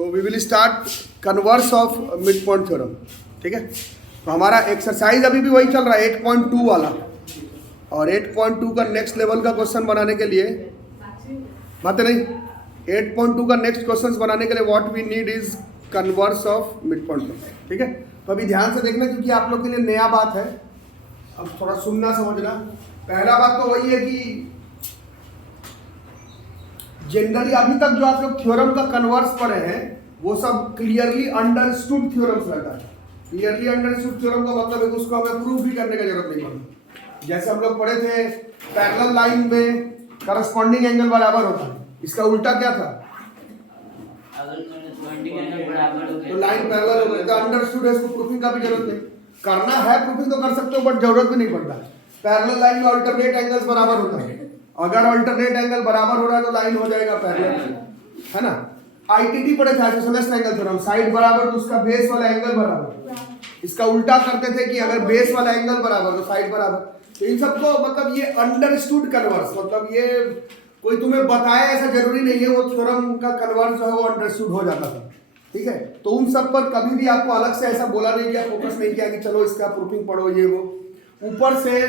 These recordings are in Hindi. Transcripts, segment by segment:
तो we will start converse of midpoint theorem. ठीक है, तो हमारा एक्सरसाइज अभी भी वही चल रहा है 8.2 वाला, और 8.2 का नेक्स्ट लेवल का क्वेश्चन बनाने के लिए बात नहीं, 8.2 का नेक्स्ट क्वेश्चन बनाने के लिए what we need is converse of midpoint theorem. ठीक है, तो अभी ध्यान से देखना क्योंकि आप लोग के लिए नया बात है, अब थोड़ा सुनना समझना। पहला बात तो वही है कि जनरली अभी तक जो आप लोग थ्योरम का कन्वर्स पढ़े हैं वो सब क्लियरली अंडरस्टूड थ्योरम्स रहता है। क्लियरली अंडरस्टूड थ्योरम का मतलब है कि उसको हमें प्रूफ भी करने की जरूरत नहीं पड़ती। जैसे हम लोग पढ़े थे पैरेलल लाइन में करस्पॉन्डिंग एंगल बराबर होता है, इसका उल्टा क्या था? अगर करस्पॉन्डिंग एंगल बराबर हो तो लाइन पैरेलल हो गई, तो अंडरस्टूड है, इसको प्रूफिंग का भी जरूरत नहीं। करना है प्रूफिंग तो कर सकते हो बट जरूरत भी नहीं पड़ता। पैरेलल लाइन में अल्टरनेट एंगल्स बराबर होता है, अगर अल्टरनेट एंगल बराबर हो रहा है तो लाइन हो जाएगा पैरेलल, है ना। आईटीटी पढ़े थे आइसोसेलेस एंगल थ्योरम, साइड बराबर तो उसका बेस वाला एंगल बराबर। इसका उल्टा करते थे कि अगर बेस वाला एंगल बराबर तो साइड बराबर। तो इन सबको मतलब ये अंडरस्टूड कन्वर्स, मतलब ये कोई तुम्हें बताया ऐसा जरूरी नहीं है, वो थ्योरम का कन्वर्स जो है वो अंडरस्टूड हो जाता था। ठीक है, तो उन सब पर कभी भी आपको अलग से ऐसा बोला नहीं गया, फोकस नहीं किया कि चलो इसका प्रूफिंग पढ़ो ये वो। ऊपर से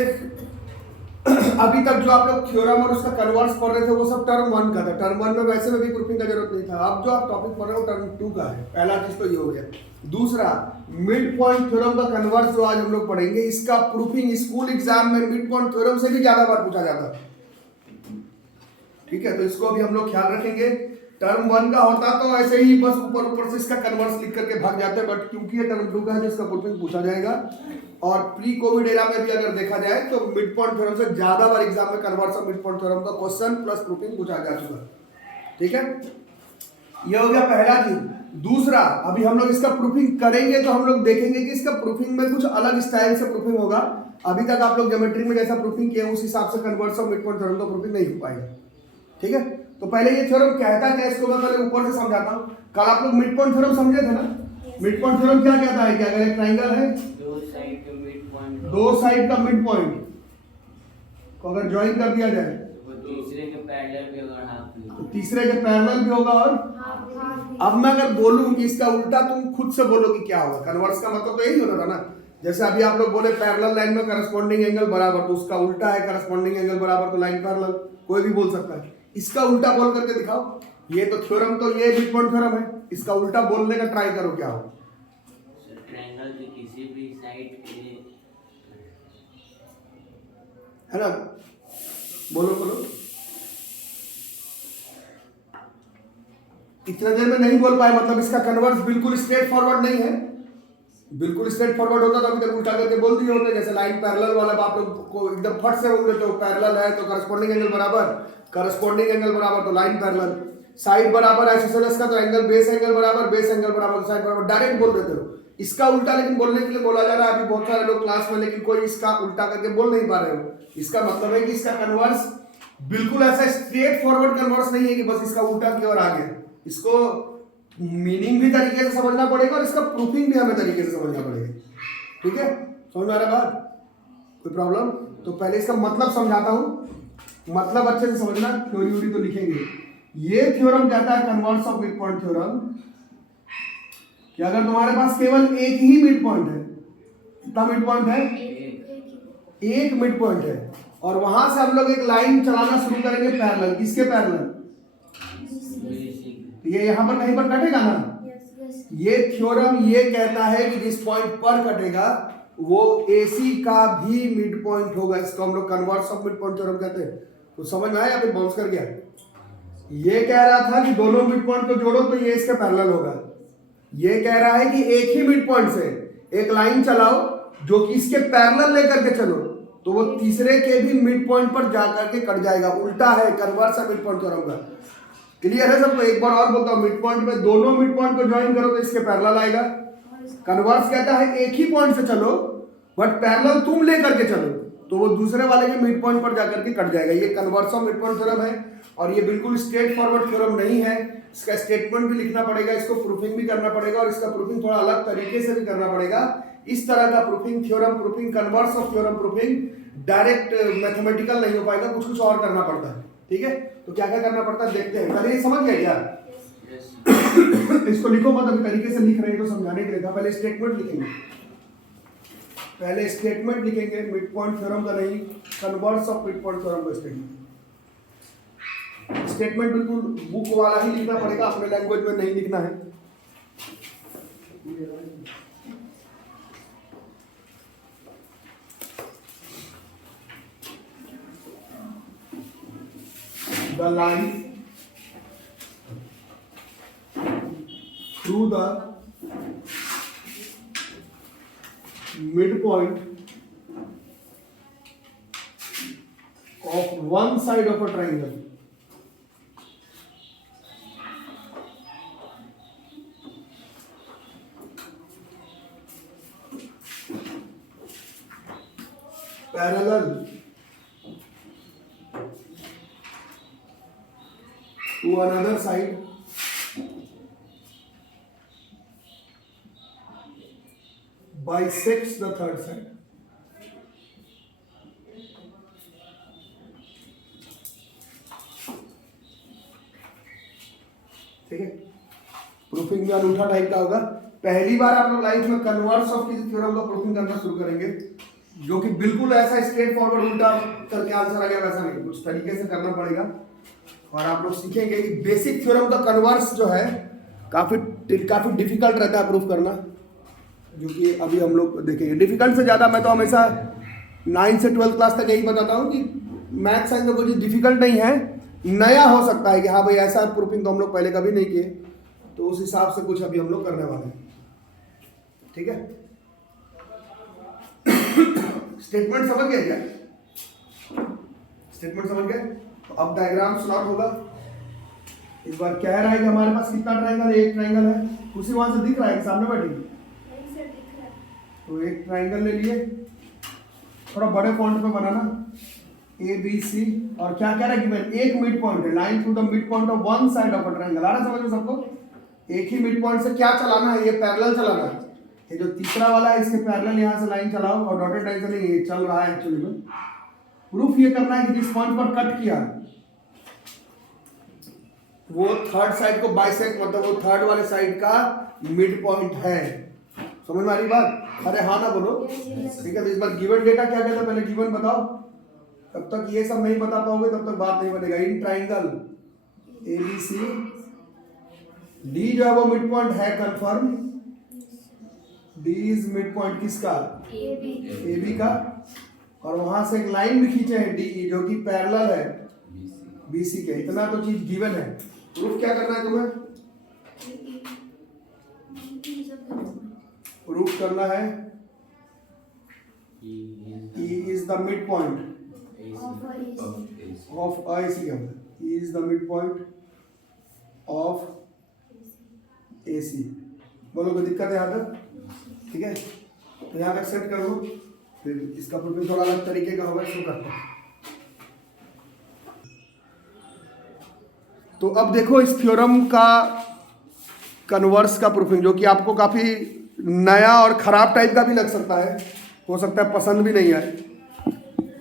अभी तक जो आप लोग थ्योरम और उसका कन्वर्स पढ़ रहे थे वो सब टर्म 1 का था। टर्म 1 में वैसे में भी प्रूफिंग का जरूरत नहीं था। अब जो आप टॉपिक पढ़ रहे हो टर्म 2 का है। पहला चीज तो ये हो गया। दूसरा, मिड पॉइंट थ्योरम का कन्वर्स जो आज हम लोग पढ़ेंगे, इसका प्रूफिंग स्कूल एग्जाम में मिड पॉइंट थ्योरम से भी ज्यादा बार पूछा जाता है। ठीक है, तो इसको भी हम लोग ख्याल रखेंगे। टर्म 1 का होता तो ऐसे ही बस ऊपर ऊपर से इसका कन्वर्स लिख करके भाग जाते हैं, बट क्योंकि ये टर्म 2 का है जिसका प्रूफिंग पूछा जाएगा। और प्री कोविड एरा में भी अगर देखा जाए तो मिड पॉइंट थ्योरम से ज्यादा बार एग्जाम में converse of midpoint theorem का क्वेश्चन प्लस प्रूफिंग पूछा जा चुका है। ठीक है, ये हो गया पहला चीज। दूसरा, अभी हम लोग इसका प्रूफिंग करेंगे तो हम लोग देखेंगे कि इसका प्रूफिंग में कुछ अलग स्टाइल से प्रूफिंग होगा। अभी तक आप लोग ज्योमेट्री में जैसा प्रूफिंग किए उस हिसाब से converse of midpoint theorem का प्रूफिंग नहीं हो पाएगा। ठीक है, तो पहले ये थ्योरम कहता क्या है इसको मैं पहले ऊपर से समझाता हूँ। कल आप लोग मिड पॉइंट थ्योरम समझे थे ना। मिड पॉइंट थ्योरम क्या कहता है कि अगर एक ट्राइंगल है, दो साइड का मिड पॉइंट को अगर ज्वाइन कर दिया जाए तो तीसरे के पैरेलल भी होगा, हाफ तो तीसरे के पैरेलल भी होगा। और अब मैं अगर बोलूं कि इसका उल्टा, तुम खुद से बोलो कि क्या होगा। कन्वर्स का मतलब तो यही होता था ना। जैसे अभी आप लोग बोले पैरेलल लाइन में करस्पॉन्डिंग एंगल बराबर, तो उसका उल्टा है करस्पॉन्डिंग एंगल बराबर तो लाइन पैरेलल। कोई भी बोल सकता है। इसका उल्टा बोल करके दिखाओ। ये तो थ्योरम तो ये मिड पॉइंट थ्योरम है, इसका उल्टा बोलने का ट्राई करो क्या हो। ट्रायंगल के किसी भी साइड के, है ना, बोलो बोलो। इतना देर में नहीं बोल पाए मतलब इसका कन्वर्स बिल्कुल स्ट्रेट फॉरवर्ड नहीं है। बिल्कुल स्ट्रेट फॉरवर्ड होता तो अभी तक उल्टा करके बोल दिए होते। जैसे लाइन पैरेलल वाला आप लोग को एकदम फट से बोल देते हो, पैरेलल है तो करस्पॉन्डिंग एंगल बराबर, करस्पॉन्डिंग एंगल बराबर तो लाइन पैरेलल, साइड बराबर आइसोसेलेस का तो एंगल बेस एंगल बराबर, बेस एंगल बराबर तो साइड बराबर, डायरेक्ट बोल देते हो। इसका उल्टा लेकिन बोलने के लिए बोला जा रहा है अभी बहुत सारे लोग क्लास में, लेकिन कोई इसका उल्टा करके बोल नहीं पा रहे हो। इसका मतलब है कि इसका कन्वर्स बिल्कुल ऐसा स्ट्रेट फॉरवर्ड कन्वर्स नहीं है कि बस इसका उल्टा की ओर आ गया। इसको मीनिंग भी तरीके से समझना पड़ेगा और इसका प्रूफिंग भी हमें तरीके से समझना पड़ेगा। ठीक है, समझ में आ रहा बात? कोई प्रॉब्लम? तो पहले इसका मतलब समझाता हूं, मतलब अच्छे से समझना। थ्योरी व्योरी तो लिखेंगे। ये थ्योरम कहता है converse of midpoint theorem कि अगर तुम्हारे पास केवल एक ही मिड पॉइंट है, कितना मिड पॉइंट है? एक मिड पॉइंट है, और वहां से हम लोग एक लाइन चलाना शुरू करेंगे पैरेलल। किसके पैरेलल? ये यहां पर कहीं पर कटेगा ना। ये थ्योरम ये कहता है कि जिस पॉइंट पर कटेगा वो AC का भी मिड पॉइंट होगा। इसको हम लोग converse of midpoint theorem कहते हैं। तो समझ में आया या फिर बाउंस कर गया? ये कह रहा था कि दोनों मिड पॉइंट को जोड़ो तो ये इसके पैरेलल होगा। ये कह रहा है कि एक ही मिड पॉइंट से एक लाइन चलाओ जो कि इसके पैरेलल लेकर के चलो तो वो तीसरे के भी मिड पॉइंट पर जाकर के कट जाएगा। उल्टा है converse of midpoint theorem का। क्लियर है सबको? एक बार और बोलता हूं, मिड पॉइंट में दोनों मिड पॉइंट को ज्वाइन करो तो इसके पैरेलल आएगा। कन्वर्स कहता है एक ही पॉइंट से चलो बट पैरेलल तुम लेकर के चलो तो वो दूसरे वाले के मिड पॉइंट पर जाकर के कट जाएगा। ये converse of midpoint theorem है और ये बिल्कुल स्ट्रेट फॉरवर्ड थ्योरम नहीं है। इसका स्टेटमेंट भी लिखना पड़ेगा, इसको प्रूफिंग भी करना पड़ेगा और इसका प्रूफिंग थोड़ा अलग तरीके से भी करना पड़ेगा। इस तरह का proofing, theorem proofing, converse of theorem proofing direct mathematical नहीं हो पाएगा, कुछ कुछ और करना पड़ता है। ठीक है, तो क्या क्या करना पड़ता है देखते हैं। पहले ये समझ गए क्या? इसको लिखो मत, अभी तरीके से लिख रहे हैं तो समझाने के लिए था। पहले स्टेटमेंट लिखेंगे, पहले स्टेटमेंट लिखेंगे, मिड पॉइंट थ्योरम का नहीं, converse of midpoint theorem का स्टेटमेंट। स्टेटमेंट बिल्कुल बुक वाला ही लिखना पड़ेगा, अपने लैंग्वेज में नहीं लिखना है। The line through the midpoint of one side of a triangle parallel to another side bisects the third side। ठीक है, प्रूफिंग में अनूठा टाइप का होगा। पहली बार आप लोग लाइफ में कन्वर्स ऑफ किसी थ्योरम का प्रूफिंग करना शुरू करेंगे, जो कि बिल्कुल ऐसा स्ट्रेट फॉरवर्ड उल्टा करके आंसर आ गया वैसा नहीं, कुछ तरीके से करना पड़ेगा। और आप लोग सीखेंगे कि बेसिक थ्योरम का कन्वर्स जो है काफी डिफिकल्ट रहता है प्रूफ करना, जो कि अभी हम लोग देखेंगे। डिफिकल्ट से ज़्यादा मैं तो हमेशा 9 से 12 क्लास तक यही बताता हूँ कि मैथ साइंस में कोई डिफिकल्ट नहीं है, नया हो सकता है कि हाँ भाई ऐसा प्रूफिंग तो हम लोग पहले कभी नहीं किए, तो उस हिसाब से कुछ अभी हम लोग करने वाले हैं। ठीक है, स्टेटमेंट समझ गए क्या? स्टेटमेंट समझ गए? तो अब डायग्राम स्लॉट होगा। इस बार कह रहा है कि हमारे पास कितना ट्राइंगल है? एक ट्राइंगल है। उसी वहां से दिख रहा है कि सामने बैठी? तो एक ट्राइंगल ले लिए, थोड़ा बड़े फॉन्ट पे बनाना, ए बी सी, और क्या कह रहा है गिवन? एक मिड पॉइंट है, line through the mid point of one side of a triangle. आ रहा समझ में सबको? एक ही मिड पॉइंट से क्या चलाना है? ये पैरेलल चलाना है। ये जो तीसरा वाला है इसके पैरेलल यहाँ से लाइन चलाओ, और डॉटेड लाइन से नहीं, ये चल रहा है एक्चुअली में। प्रूफ ये करना है कि जिस पॉइंट पर कट किया वो थर्ड साइड को बाइसेक्ट, मतलब वो थर्ड वाले साइड का मिड पॉइंट है। समझ में आ रही बात? अरे हाँ ना बोलो। ठीक है, तो इस बार गिवन डेटा क्या कहता है? पहले गिवन बताओ, तब तक ये सब नहीं बता पाओगे तब तक बात नहीं बनेगा। In triangle A B C, D जो है वो मिड पॉइंट है confirm. D is mid point किसका? ए बी का। और वहां से एक लाइन भी खींचे हैं डी, जो कि पैरेलल है बी सी के। इतना तो चीज गिवन है। प्रूफ क्या करना है तुम्हें? प्रूफ करना है E is the midpoint of AC। E is the midpoint of AC। बोलो कोई दिक्कत है यहाँ तक? ठीक है, तो यहाँ तक सेट कर लो। फिर इसका प्रूफिंग थोड़ा अलग तरीके का होगा, शुरू करते हैं। तो अब देखो इस थ्योरम का कन्वर्स का प्रूफिंग, जो कि आपको काफी नया और खराब टाइप का भी लग सकता है, हो सकता है पसंद भी नहीं आए,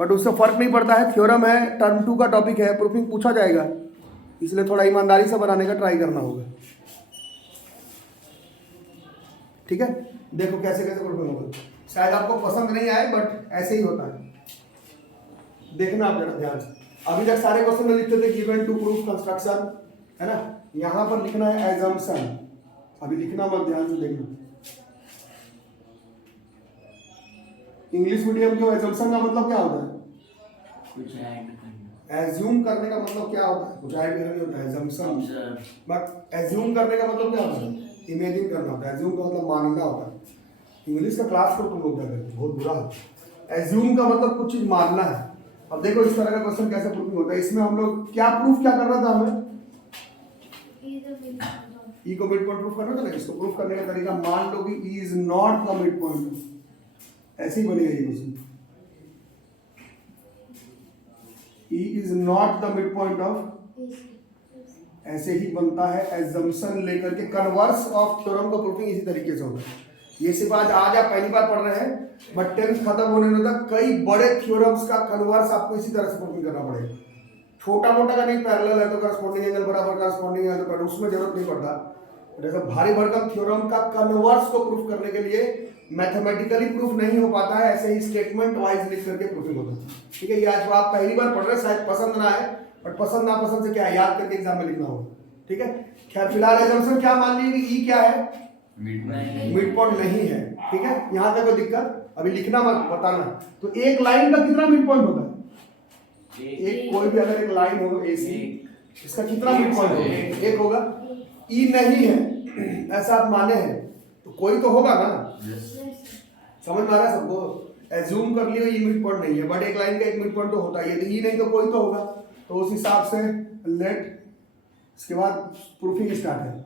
बट उससे फर्क नहीं पड़ता है। थ्योरम है, टर्म 2 का टॉपिक है, प्रूफिंग पूछा जाएगा, इसलिए थोड़ा ईमानदारी से बनाने का ट्राई करना होगा। ठीक है, देखो कैसे कैसे प्रूफिंग होगा। शायद आपको पसंद नहीं आए, बट ऐसे ही होता है, देखना आप जरा ध्यान से। अभी तक सारे क्वेश्चन में लिखते थे गिवन टू प्रूफ कंस्ट्रक्शन, है ना? यहां पर लिखना है एजम्पशन। अभी लिखना मत, ध्यान से देखना। इंग्लिश मीडियम के एजम्पशन का मतलब क्या होता है? कुछ ऐड करना। एज्यूम करने का मतलब क्या होता है? कुछ ऐड करना नहीं होता है एजम्पशन। बट एज्यूम करने का मतलब क्या होता है? इमेजिन करना होता है। एज्यूम का मतलब मानना होता है। इंग्लिश का क्लास को तुम लोग क्या करते हैं, बहुत बुरा है। एज्यूम का मतलब कुछ चीज मानना है। अब देखो इस तरह का क्वेश्चन कैसे प्रूफ होता है। इसमें हम लोग क्या प्रूफ क्या कर रहा था? हमें ई को मिड पॉइंट प्रूफ करना था ना। इसको प्रूफ करने का तरीका, मान लो कि E is not the mid point, ऐसे ही बनेगा ये question. E is not the mid point of, ऐसे ही बनता है एजम्पशन लेकर के। कन्वर्स ऑफ थ्योरम का प्रूफिंग इसी तरीके से होता है। ये सिर्फ आज आप पहली बार पढ़ रहे हैं, बट 10th खत्म होने तक कई बड़े थ्योरम्स का कन्वर्स आपको इसी तरह से प्रूफिंग करना पड़ेगा। छोटा मोटा का नहीं, पैरेलल है तो करस्पॉन्डिंग एंगल बराबर करस्पॉन्डिंग एंगल पर, उसमें जरूरत नहीं पड़ता। जैसे भारी भरकम थ्योरम का कन्वर्स को प्रूफ करने के लिए मैथमेटिकली प्रूफ नहीं हो पाता है, ऐसे ही स्टेटमेंट वाइज लिख करके प्रूफिंग होता है। ठीक है, ये आज आप पहली बार पढ़ रहे हैं, शायद पसंद ना आए, बट पसंद ना पसंद से क्या है, याद करके एग्जाम में लिखना होगा। ठीक है, खैर फिलहाल एजम्पशन क्या मान ली कि ई क्या है, मिड पॉइंट नहीं है। ठीक है, यहाँ तक कोई दिक्कत, अभी लिखना मत, बताना। तो एक लाइन का कितना मिड पॉइंट होता है, एक कोई भी अगर एक लाइन हो एसी, इसका कितना मिड पॉइंट होगा, एक होगा। ई नहीं है ऐसा आप माने हैं तो कोई तो होगा ना, समझ में आ रहा है सबको, एज्यूम कर लियो ई मिड पॉइंट नहीं है, बट एक लाइन का एक मिड पॉइंट तो होता है, यदि ई नहीं तो कोई तो होगा। तो उस हिसाब से लेट, इसके बाद प्रूफिंग स्टार्ट है।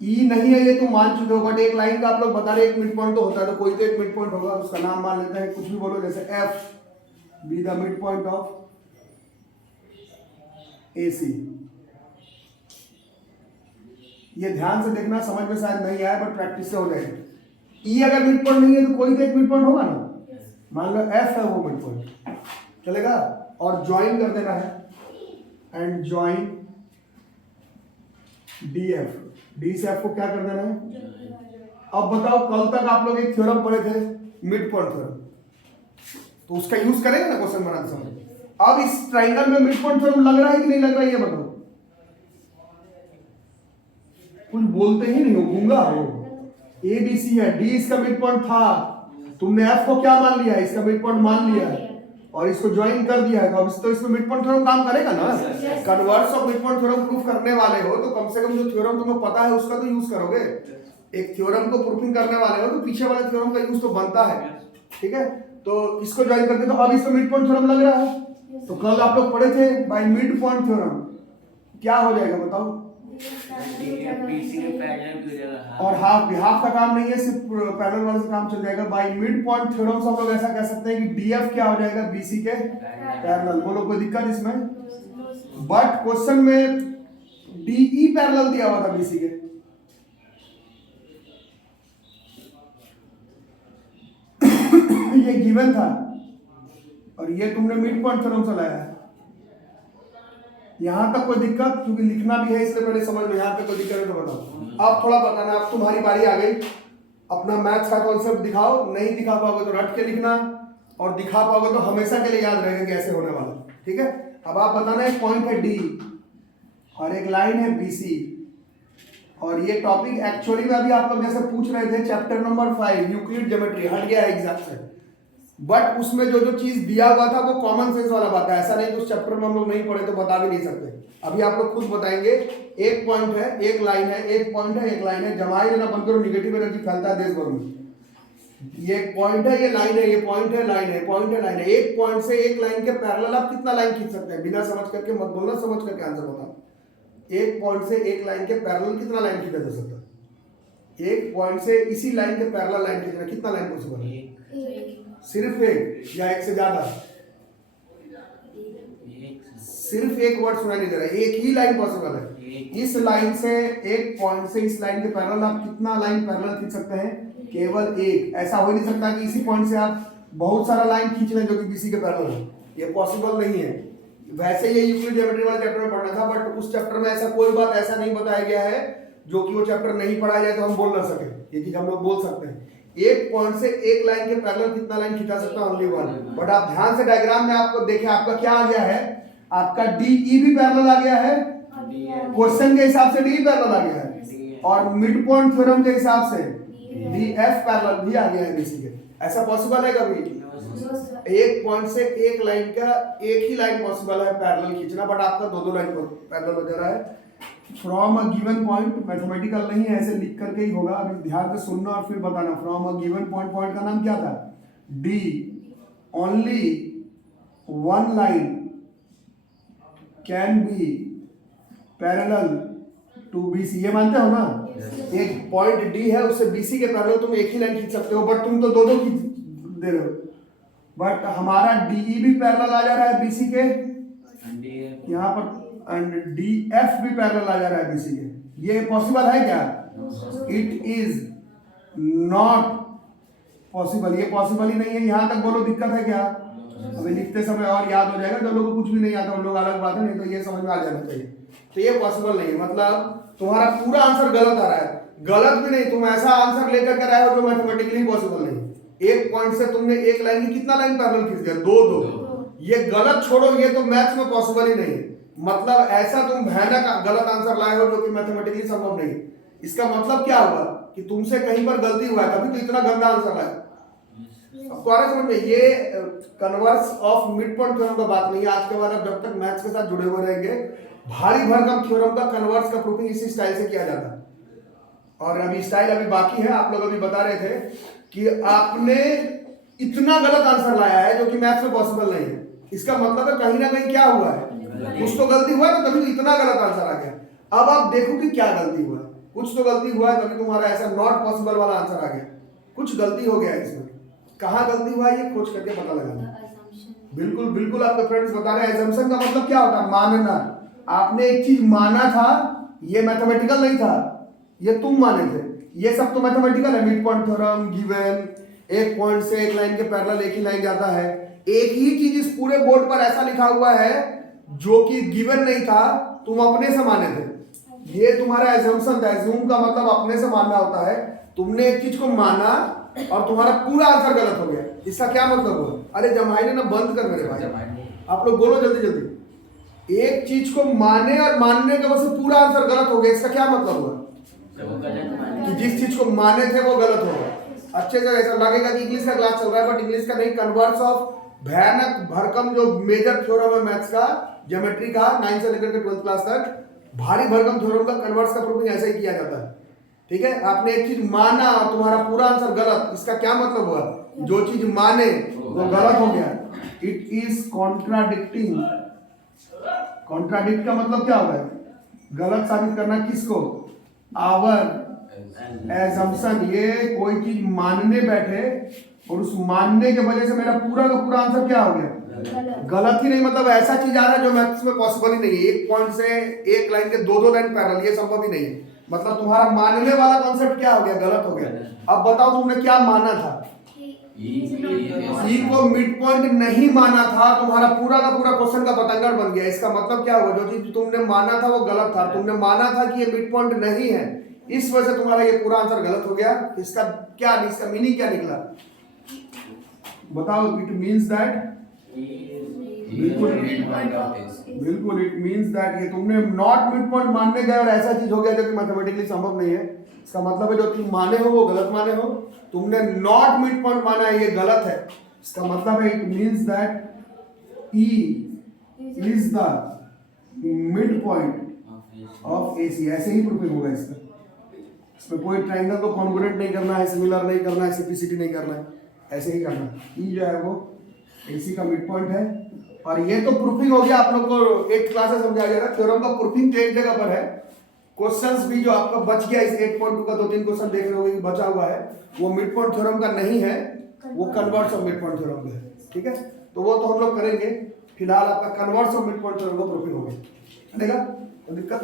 ई नहीं है ये तो मान चुके हो, बट एक लाइन का आप लोग बता रहे एक मिड पॉइंट तो होता है, तो कोई तो एक मिड पॉइंट होगा, उसका नाम मान लेते हैं, कुछ भी बोलो, जैसे F be the mid point of AC. ये ध्यान से देखना, समझ में शायद नहीं आया बट प्रैक्टिस से हो जाएगा। ई अगर मिड पॉइंट नहीं है तो कोई तो एक मिड पॉइंट होगा ना, मान लो एफ है वो मिड पॉइंट, चलेगा। और ज्वाइन कर देना है, and join D F, D से एफ को क्या कर देना है। अब बताओ, कल तक आप लोग एक थ्योरम पढ़े थे मिड पॉइंट थ्योरम, तो उसका यूज करेंगे ना क्वेश्चन बनाते समय। अब इस ट्राइंगल में मिड पॉइंट थ्योरम लग रहा है कि नहीं लग रहा है, ये बताओ। कुछ बोलते ही नहीं हो, गूंगा हो। ए बी सी है, डी इसका मिड पॉइंट था, तुमने एफ को क्या मान लिया, इसका मिड पॉइंट मान लिया है और इसको ज्वाइन कर दिया है, तो अब तो इसमें मिड पॉइंट थ्योरम काम करेगा ना। Converse of midpoint theorem proof करने वाले हो तो कम से कम जो थ्योरम तुम्हें पता है उसका तो यूज करोगे। एक थ्योरम को प्रूफिंग करने वाले हो तो पीछे वाले थ्योरम का यूज तो बनता है। ठीक है, तो इसको ज्वाइन करते तो अब इसमें मिड पॉइंट थ्योरम लग रहा है। तो कल आप लोग पढ़े थे बाय मिड पॉइंट थ्योरम क्या हो जाएगा बताओ, और हाफ का काम नहीं है, सिर्फ पैरेलल वाले से काम चल जाएगा। बाय मिड पॉइंट थ्योरम से हम लोग ऐसा कह सकते हैं कि डीएफ क्या हो जाएगा, बीसी के पैरेलल। बोलो कोई दिक्कत इसमें, बट क्वेश्चन में डीई पैरेलल दिया हुआ था बीसी के, ये गिवन था और ये तुमने मिड पॉइंट थ्योरम से लाया है। यहां तक कोई दिक्कत, क्योंकि लिखना भी है इसलिए पहले समझ लो, यहां पे कोई दिक्कत है तो बताओ। अब थोड़ा बताना, अब तुम्हारी बारी आ गई, अपना मैथ्स का कॉन्सेप्ट दिखाओ, नहीं दिखा पाओगे तो रट के लिखना, और दिखा पाओगे तो हमेशा के लिए याद रहेगा कि ऐसे होने वाला। ठीक है, अब आप बताना, एक पॉइंट है डी और एक लाइन है बीसी, और ये टॉपिक एक्चुअली में अभी आप लोग जैसे पूछ रहे थे चैप्टर नंबर 5 यूक्लिड ज्योमेट्री, हट गया है एग्जाम से, बट उसमें जो जो चीज दिया हुआ था वो कॉमन सेंस वाला बात है। ऐसा नहीं कि उस चैप्टर में हम लोग नहीं पढ़े तो बता भी नहीं सकते, अभी आप लोग खुद बताएंगे। एक पॉइंट है, एक लाइन है, एक पॉइंट है, एक लाइन है, जमाई लेना बंद करो, निगेटिव एनर्जी फैलता है देश भर में। ये एक पॉइंट है, ये लाइन है, ये पॉइंट है, लाइन है, पॉइंट है, लाइन है। एक पॉइंट से एक लाइन के पैरेलल आप कितना लाइन खींच सकते हैं, बिना समझ करके मत बोलना, समझ करके आंसर बताओ। एक पॉइंट से एक लाइन के पैरेलल कितना लाइन खींचा जा सकता है, एक पॉइंट से इसी लाइन के पैरेलल लाइन खींचना कितना लाइन पॉसिबल है, सिर्फ एक या एक से ज्यादा, सिर्फ एक वर्ड सुनाई नहीं दे रहा है, एक ही लाइन पॉसिबल है। इस लाइन से एक पॉइंट से इस लाइन के पैरेलल आप कितना लाइन पैरेलल खींच सकते हैं, केवल एक। ऐसा हो नहीं सकता कि इसी पॉइंट से आप बहुत सारा लाइन खींच लें जो कि बीसी के पैरेलल है, ये पॉसिबल नहीं है। वैसे ये यूक्लिड ज्योमेट्री वाले चैप्टर में पढ़ना था, बट उस चैप्टर में ऐसा कोई बात ऐसा नहीं बताया गया है जो कि वो चैप्टर नहीं पढ़ाया जाए तो हम बोल ना सके, ये चीज हम लोग बोल सकते हैं। एक पॉइंट से एक लाइन के पैरेलल कितना लाइन खींचा सकता है, ओनली वन। बट आप ध्यान से डायग्राम में आपको देखें, आपका क्या आ गया है, आपका डीई भी पैरेलल आ गया है, क्वेश्चन के हिसाब से डी पैरेलल आ गया है, और मिड पॉइंट थ्योरम के हिसाब से डीएफ पैरेलल भी आ गया है बीसी के। ऐसा पॉसिबल है कभी? एक पॉइंट से एक लाइन का एक ही लाइन पॉसिबल है पैरेलल खींचना, बट आपका दो लाइन पैरेलल हो जा रहा है from a given point. Mathematical नहीं है, ऐसे लिख करके ही होगा, अभी ध्यान से सुनना और फिर बताना। From a given point, point का नाम क्या था, D, only one line can be parallel to BC, ये मानते हो ना? एक पॉइंट डी है, उससे बीसी के पैरेलल तुम एक ही लाइन खींच सकते हो, बट तुम तो दो खींच दे रहे हो। बट हमारा डीई भी पैरेलल आ जा रहा है बीसी के यहाँ पर, एंड डीएफ भी पैरेलल आ जा रहा है बीसी के। ये पॉसिबल है क्या? इट इज नॉट पॉसिबल, ये पॉसिबल ही नहीं है। यहां तक बोलो दिक्कत है क्या? अभी लिखते समय और याद हो जाएगा, जो लोगों को कुछ भी नहीं आता उन लोग अलग बात है, नहीं तो ये समझ में आ जाना चाहिए। तो ये पॉसिबल नहीं है, मतलब तुम्हारा पूरा आंसर गलत आ रहा है। गलत भी नहीं, तुम ऐसा आंसर लेकर के आए हो जो मैथमेटिकली पॉसिबल नहीं। एक पॉइंट से तुमने एक लाइन की कितना लाइन पैरेलल खींच दिया, दो। ये गलत छोड़ो, ये तो मैथ्स में पॉसिबल ही नहीं है। मतलब ऐसा तुम भयानक गलत आंसर लाए हो जो कि मैथमेटिकली संभव नहीं। इसका मतलब क्या हुआ कि तुमसे कहीं पर गलती हुआ है, तभी तो इतना गंदा आंसर लाए। आपको आ रहा समझ में? ये converse of midpoint theorem का बात नहीं है। आज के बाद आप जब तक मैथ्स के साथ जुड़े हुए रहेंगे, भारी भरकम थ्योरम का कन्वर्स का प्रूफिंग इसी स्टाइल से किया जाता है। और अभी स्टाइल अभी बाकी है। आप लोग अभी बता रहे थे कि आपने इतना गलत आंसर लाया है जो कि मैथ्स में पॉसिबल नहीं है। इसका मतलब है कहीं ना कहीं क्या हुआ है, कुछ तो गलती हुआ है, तो तभी तो इतना गलत आंसर आ गया। अब आप देखो कि क्या गलती हुआ है। कुछ तो गलती हुआ है, तभी तुम्हारा ऐसा नॉट पॉसिबल वाला आंसर आ गया। कुछ गलती हो गया है इसमें। कहाँ गलती हुआ है ये खोज करके पता लगाना। बिल्कुल बिल्कुल आपके फ्रेंड्स बता रहे हैं। एजम्पशन का मतलब क्या होता है? मानना। आपने एक चीज माना था, ये मैथमेटिकल नहीं था, ये तुम माने थे। ये सब तो मैथमेटिकल है। मिड पॉइंट थ्योरम, गिवन, एक पॉइंट से एक लाइन के पैरेलल एक ही लाइन जाता है। एक ही चीज इस पूरे बोर्ड पर ऐसा लिखा हुआ है जो कि गिवन नहीं था, तुम अपने से माने थे। ये तुम्हारा एजम्पशन था। एज्यूम का मतलब अपने से मानना होता है। तुमने एक चीज को माना और तुम्हारा पूरा आंसर गलत हो गया। इसका क्या मतलब हुआ? अरे जमाइने ना बंद कर मेरे भाई, आप लोग बोलो जल्दी जल्दी। एक चीज को माने और मानने के वजह से पूरा आंसर गलत हो गया। इसका क्या मतलब हुआ? कि जिस चीज को माने थे वो गलत हो गया। अच्छे से ऐसा लगेगा कि इंग्लिश का क्लास चल रहा है, बट इंग्लिश का नहीं। कन्वर्स ऑफ भयानक भरकम जो मेजर थ्योरम है मैथ्स का, ज्योमेट्री का, 9 से लेकर के 12th क्लास तक, भारी भरकम थ्योरम का कन्वर्स का प्रूफिंग ऐसा ही किया जाता है। ठीक है, आपने एक चीज माना और तुम्हारा पूरा आंसर गलत। इसका क्या मतलब हुआ? जो चीज माने वो गलत हो गया। It is contradicting. कॉन्ट्राडिक्ट का मतलब क्या होगा? गलत साबित करना। किसको? Our assumption. ये कोई चीज मानने बैठे और उस मानने के वजह से मेरा पूरा का पूरा आंसर क्या हो गया? गलत ही नहीं, मतलब ऐसा चीज आ रहा है जो मैथ्स में पॉसिबल ही नहीं है। एक पॉइंट से एक लाइन के दो लाइन पैरेलल, ये संभव ही नहीं है। मतलब तुम्हारा मानने वाला कॉन्सेप्ट क्या हो गया? गलत हो गया। अब बताओ तुमने क्या माना था? ई को मिड पॉइंट नहीं माना था। तुम्हारा पूरा का पूरा क्वेश्चन का बतंगड़ बन गया। इसका मतलब क्या हुआ? जो चीज तुमने माना था वो गलत था। तुमने माना था कि ये मिड पॉइंट नहीं है, इस वजह से तुम्हारा ये पूरा आंसर गलत हो गया। इसका क्या, इसका मीनिंग क्या निकला? बताओ। इट मींस दैट, बिल्कुल इट मींस दैट ये तुमने नॉट मिड पॉइंट मानने गए और ऐसा चीज हो गया जो कि मैथमेटिकली संभव नहीं है। इसका मतलब है जो तुम माने हो वो गलत माने हो। तुमने नॉट मिड पॉइंट माना है, ये गलत है। इसका मतलब है it means that E is the mid point of AC। ऐसे ही प्रूफिंग होगा इसका। इसमें कोई ट्रायंगल को कॉन्ग्रुएंट नहीं करना है, सिमिलर नहीं करना है, सिम्प्लिसिटी नहीं करना है, ऐसे ही करना है। ई जो है वो AC का मिड पॉइंट है। और ये तो प्रूफिंग हो गया। आप लोग को 8th क्लास में समझाया जाएगा। थ्योरम का प्रूफिंग तो एक जगह पर है। क्वेश्चंस भी जो आपका बच गया इस 8.2 का 2-3 क्वेश्चन देख रहे होगे बचा हुआ है, वो मिड पॉइंट थ्योरम का नहीं है, वो converse of midpoint theorem का है। ठीक है, तो वो तो हम लोग करेंगे। फिलहाल आपका converse of midpoint theorem का प्रूफिंग हो गया। चलेगा? कोई दिक्कत?